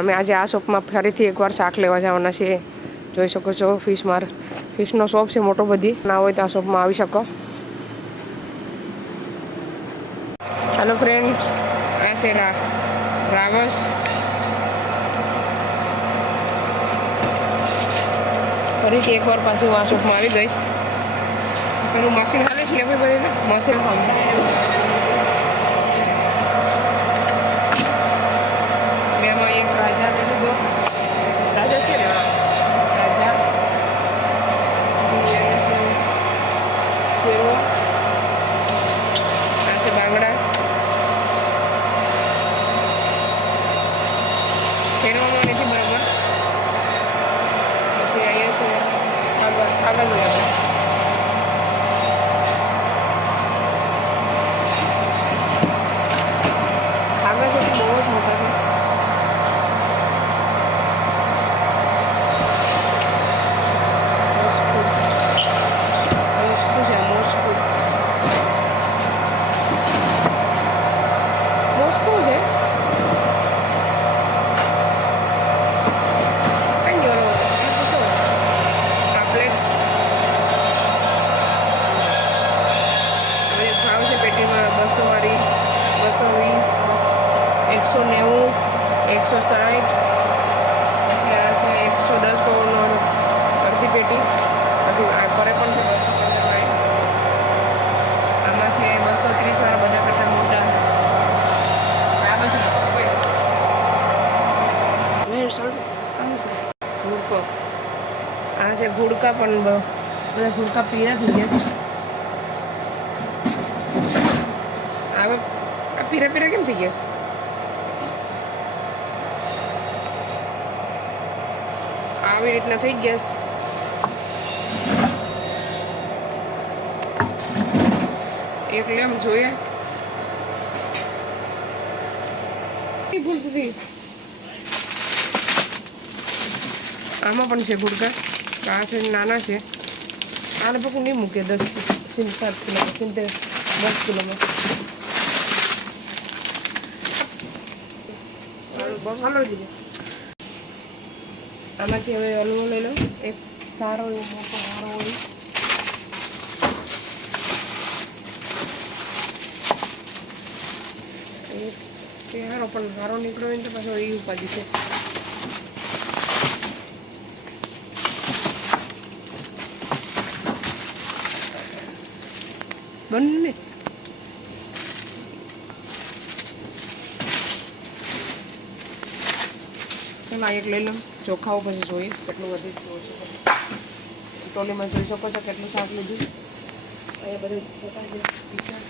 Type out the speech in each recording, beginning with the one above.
અમે આજે આ શોપમાં ફરીથી એકવાર શાક લેવા જવાના છીએ. જોઈ શકો છો ફિશ માર ફિશનો શોપ છે મોટો બધી. ના હોય તો આ શોપમાં આવી શકો. હેલો ફ્રેન્ડ્સ આ છે રાવસ. ફરીથી એકવાર પાછું આ શોપમાં આવી ગઈશ પેલું મશીન હાલે છે ને ભાઈ, બધી મશીન બેમાં એક રાજા ને લીધો રાજા છે ને હા. રાજા પછી અહીંયા છે શેરો આ છે બાંગડા શેરવામાં નથી બરાબર પછી અહીંયા છે આગળ આગળ જોઈએ આપણે ખાગા છે તે બહુ જ મોટા છે મોસ્કુ મોસ્કુ છે મોસ્કુ મોસ્કુ છે કઈ જોરો પૂછો પાપલેટ હવે ભાવ છે પેટીમાં બસો વાળી બસો વીસ એકસો નેવું એકસો સાઠ પછી આ છે એકસો દસ પાઉન્ડનો અડધી પેટી. પછી આ પરે પણ છે બસો પંદર આમાં છે બસો ત્રીસ વાળા બધા કરતાં મોટા. આ બાજુ ગુડકો. આ છે ગુડકા પણ બધા ગુડકા પીળા થઈ ગયા છે. આ પીરા પીરા કેમ થઈ ગયા છે? આવી રીતના થઈ ગયા છે. એમ જોઈએ. કઈ ભૂલતી આમાં પણ છે ગુડકા આ છે નાના છે. આને પકું નહીં મૂકે દસ સાત કિલોમાં સિત્તેર દસ કિલોમાં. સારું બહુ સારો લીધો. આમાંથી હવે હલવો લઈ લો. એક સારો એવો મોટો સારો હોય. એક શિયાળો પણ સારો નીકળ્યો હોય તો પાછો એ ઉપાધિ છે. બંને. ચાલો એક લઈ લઉં. ચોખાઓ પછી જોઈશ કેટલું વધીશ ઓછું ટોલીમાં જોઈ શકો છો કેટલું શાક લીધું. અહીંયા બધું પિક્ચર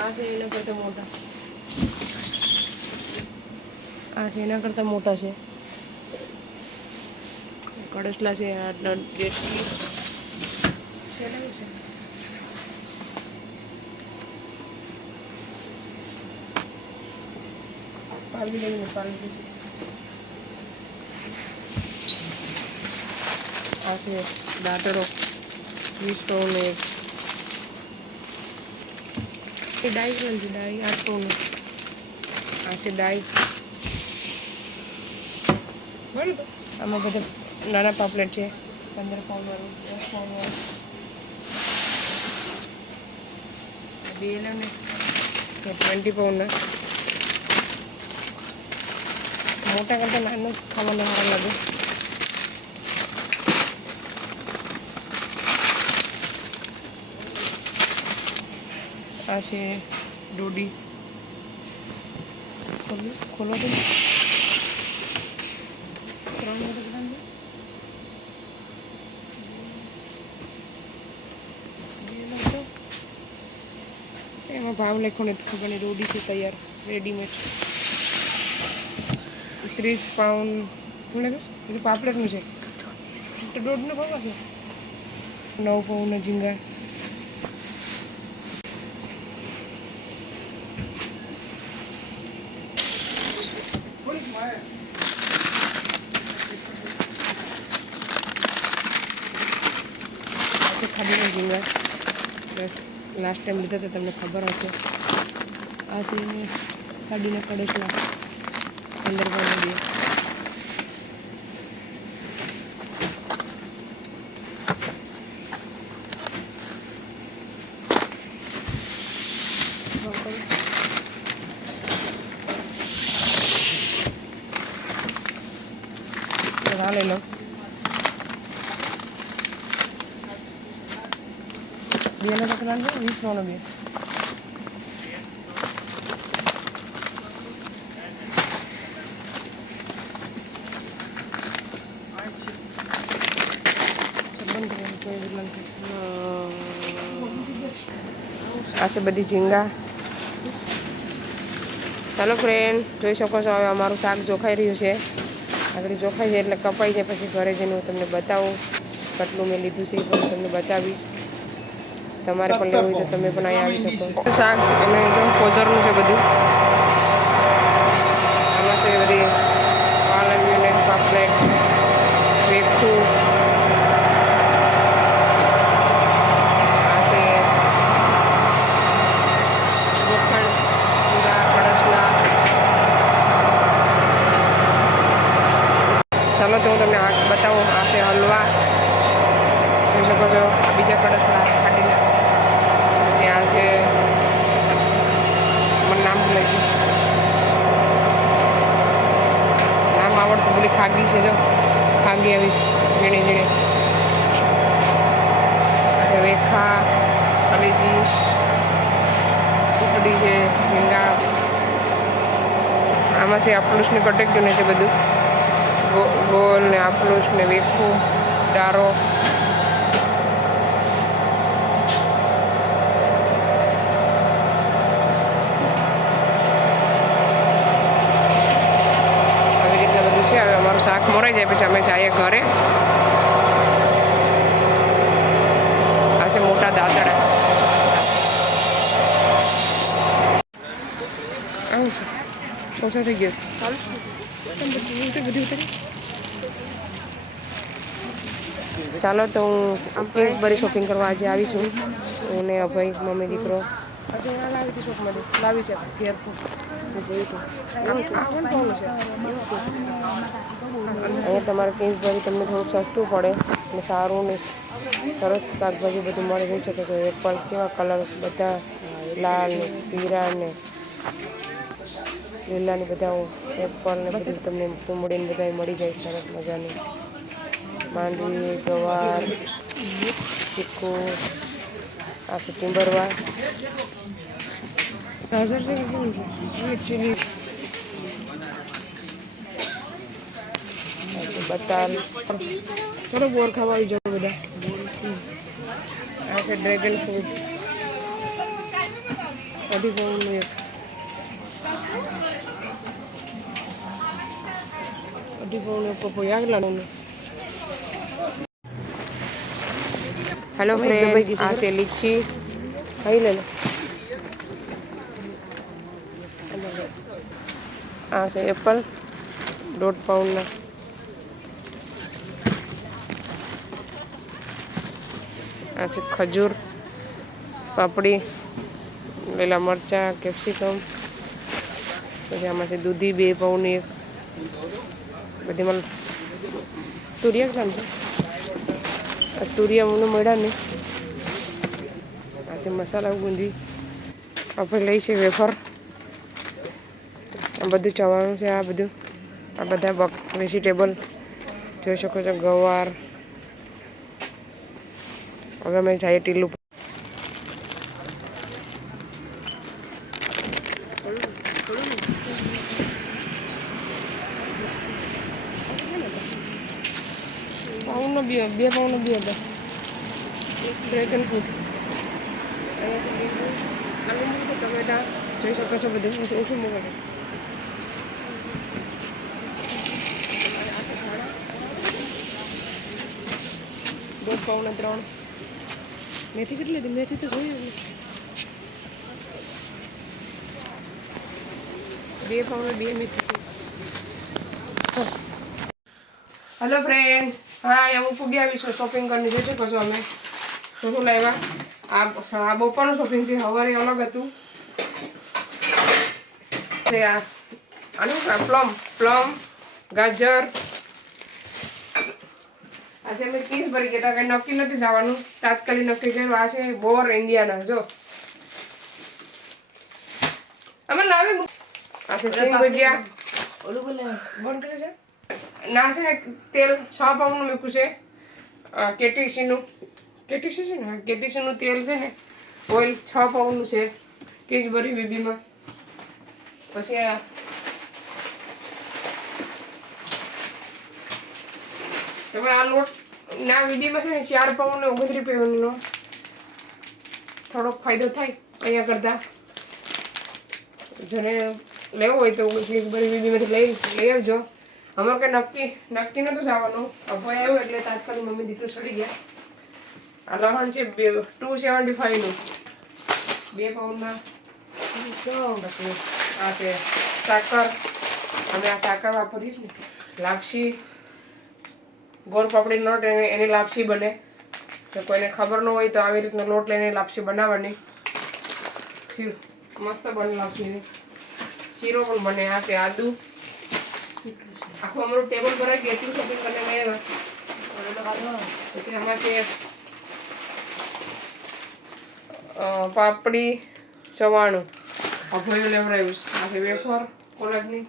આ છે એના કરતાં મોટા. આ છે એના કરતાં મોટા છે. કડસલા છે, આ દંડ છે ને? છે પાલવી લઈને પાલવી છે. આ છે દાંતરો વીસ એક. એ ડાઈ નથી ડાઈ આઠ પાઉન્ડ આ છે ડાઈ. બરાબર તો? આમાં બધા નાના પાપલેટ છે. પંદર પાઉન્ડ વાળું, દસ પાઉન્ડ વાળું. બે ને? ટ્વેન્ટી પાઉન્ડના કરતાં નાના જ ખાવાના સારા લાગે આ છે ડોડી ખોલો ખોલો તો ત્રણ. એમાં ભાવ લખો નથી ખબર નહીં રોડી છે તૈયાર રેડીમેડ ત્રીસ પાઉન્ડ શું લાગે એ પાપલેટનું છે. તો દોઢનું ભાવ છે નવ પાઉન્ડના ઝીંગા. ખાડીના ઝીંગા. લાસ્ટ ટાઈમ લીધા તો તમને ખબર હશે. આ છે સાડીના કડેશના પંદર પોઈન્ટ બે આ લઈ લો બેનો કેટલા છે આ છે બધી ઝીંગા. ચાલો ફ્રેન્ડ જોઈ શકો છો હવે અમારું શાક જોખાઈ રહ્યું છે. આગળ જોખાઈ જાય એટલે કપાઈ જાય પછી ઘરે જઈને હું તમને બતાવું કેટલું મેં લીધું છે એ પણ તમને બતાવીશ. તમારે પણ લેવું હોય તો તમે પણ અહીંયા આવી શકો. શાક અને જો કોઝરનું છે બધું. આમાં છે બધી પાલક યુનિટ પાપલેટ વેખું આ છે ગોખણ પૂરા કળશના ચાલો તો હું તમને આ બતાવું આ છે હલવા જોઈ શકો છો બીજા કડકના કાઢીને પછી આ છે, મને નામ ભૂલાઈ ગયું. નામ આવડતું પેલી ખાગી છે, જો. ખાગી આવીશ ઝીણી ઝીણી. રેખા કલેજી ટુકડી છે, ઝીંગા. આમાં છે આપલુસને કટક્યું છે બધું. ગોલ ને આપલુસ ને વેખું, ડારો આવી રીતના બધું છે શાક મોરાઈ જાય પછી અમે જઈએ ઘરે. આ છે મોટા દાંતડા. આવું છે. ઓછો થઈ ગયો છે. બધું ચાલો તો હું ભરી શોપિંગ કરવા આજે આવી છું. હું ને અભય, મમ્મી, દીકરો છે. છે. અહીંયા તમારે કિંગ્સબરી તમને થોડુંક સસ્તું પડે ને સારું ને સરસ શાકભાજી બધું મળે જોઈ શકો એક પણ કેવા કલર બધા લાલ ને પીરા ને લીલા ને બધા એપલ ને બધું તમને કુમળી ને બધા મળી જાય સરસ મજાની. માંડવી, ગવાર, ચીકુ, આ છે ટિમ્બરવા કેવું છે સ્વીટ ચીલી બતાલ ચલો બોર ખાવા આવી જાઓ બધા. આ છે ડ્રેગન ફ્રૂટ અઢી પાઉન્ડનું એક. અઢી પાઉન્ડ એક પપૈયા. કેટલાનું હેલો ફ્રેન્ડ આ છે લીચી. ખાઈ લે આ છે એપલ દોઢ પાઉન્ડના. આ છે ખજૂર, પાપડી, લીલા મરચાં, કેપ્સિકમ, પછી આમાં છે દૂધી બે પાઉન્ડની એક. બધીમાં તુરિયા કેટલાનું છે? તુરિયા મને મળ્યા નહીં. આ છે મસાલા ગુંદી. આપણે લઈ છે વેફર. આ બધું ચવાનું છે આ બધું. આ બધા વેજીટેબલ જોઈ શકો છો ગવાર. હવે અમે જઈએ ટીલું પાઉન્ડનો બે બે પાઉન્ડનો બે હતા. ડ્રેગન ફ્રૂટ ટમેટા. જોઈ શકો છો બધું. ઓછું મૂકે દોઢ પાઉને ત્રણ મેથી કેટલી હતી મેથી તો જોઈએ જ નહીં. બે પાઉને બે મેથી છે હેલો ફ્રેન્ડ હા અહીંયા હું પૂગી આવી છું શોપિંગ કરીને જોઈ શકો છો અમે તો શું લાવ્યા આ આ બપોરનું શોપિંગ છે સવારે અલગ હતું છે આ આનું પ્લમ પ્લમ ગાજર આજે અમે પીસ ભરી ગયા કે નક્કી નથી જવાનું. તાત્કાલિક નક્કી કર્યું આ છે બોર ઇન્ડિયાના જો. અમે લાવી આ છે સિંગ ભજીયા. ઓલું બોલે બંધ કરે છે? ના છે ને તેલ છ પાઉન્ડનું મૂક્યું છે. કેટીસીનું. કેટીસી છે ને? કેટીસીનું તેલ છે ને ઓઇલ છ પાઉન્ડનું છે. કેસબરી બીબીમાં પછી આ તમે આ લોટ ના વિડીયોમાં છે ને ચાર પાઉન્ડ ને ઓગણત્રીસ પાઉન્ડનો થોડોક ફાયદો થાય અહીંયા કરતાં. જેને લેવો હોય તો કેસબરી બીબીમાંથી લઈ લઈ આવજો. અમારે કંઈ નક્કી નક્કી નહોતું જવાનું. અભય આવ્યો એટલે તાત્કાલિક મમ્મી દીકરો સડી ગયા. આ લહણ છે બે ટુ સેવન્ટી ફાઈવનું બે પાઉન્ડના પછી આ છે સાકર. અમે આ સાકર વાપરીએ છીએ. લાપસી. ગોળ પાપડી લોટ એને- લાપસી બને. તો કોઈને ખબર ન હોય તો આવી રીતનો લોટ લઈને લાપસી બનાવવાની. શીર મસ્ત બને લાપસી શીરો પણ બને આ છે આદુ. આખું અમારું ટેબલ પર જ એટલું શોપિંગ કરીને આવ્યા. પછી આમાં છે પાપડી ચવાણું. અભયો લેવડાવ્યું આ છે વેફર કોલેજની.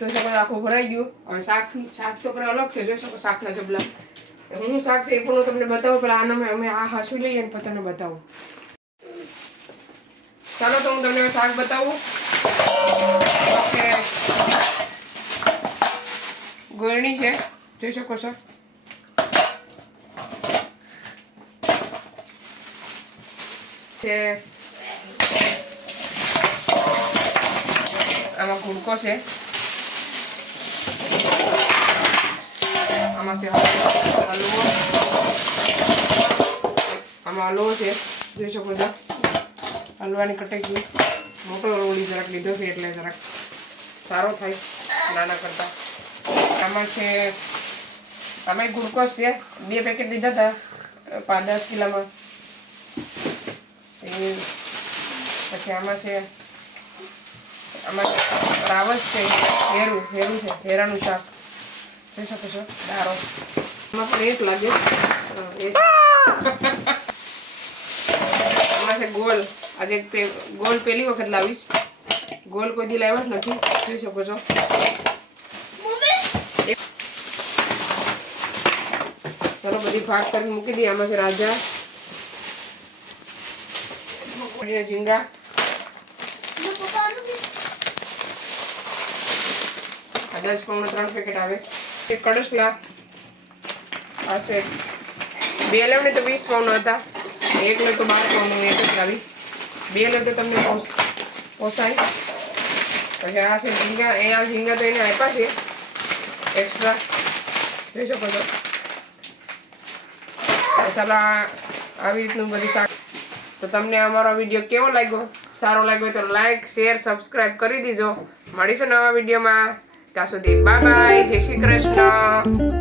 જોઈ શકો આખું ભરાઈ ગયું. હવે શાક શાક તો પણ અલગ છે જોઈ શકો શાકના જબલા. હું શાક છે એ પણ હું તમને બતાવું પેલા આને અમે- અમે આ હાસવી લઈએ ને તમને બતાવું. ચાલો તો હું તમને શાક બતાવું. ગોળણી છે. જોઈ શકો છો. છે. આમાં ગુડકો છે. આમાં છે હલવો આમાં હલવો છે જોઈ શકો છો હલવાની કટાઈ મોટો રોલી જરાક લીધો છે એટલે જરાક સારો થાય નાના કરતાં આમાં છે આમાં ગ્લુકોઝ છે બે પેકેટ લીધા હતા પાંચ દસ કિલોમાં એ પછી આમાં છે આમાં રાવસ છે હેરું હેરું છે હેરાનું શાક જોઈ શકો છો દારો એમાં પણ એ જ લાગે. હા, એ. જ. આમાં છે ગોલ. આજે ગોલ પહેલી વખત લાવીશ. ગોલ કોઈ દી લાવ્યો જ નથી. જોઈ શકો છો. એક- ચાલો બધી ભાગ કરી મૂકી દઈએ. આમાં છે રાજા. ઝીંગા. દસ પાઉન્ડ ત્રણ પેકેટ આવે. એક કડસલા આ છે. બે લેવને તો વીસ પાઉન્ડ હતા. લે તો બાર પાઉન્ડ એક જ લાવી બે લે તો તમને પોસ, પોસાય. પછી આ છે ઝીંગા, એ આ ઝીંગા તો એને આપ્યા છે. એક્સ્ટ્રા જોઈ શકો છો ચાલો આવી રીતનું બધી શાક. તો તમને અમારો વીડિયો કેવો લાગ્યો? સારો લાગ્યો તો લાઈક, શેર, સબસ્ક્રાઈબ કરી દીજો. મળીશું નવા વિડીયોમાં. ત્યાં સુધી. બાય બાય જય શ્રી કૃષ્ણ.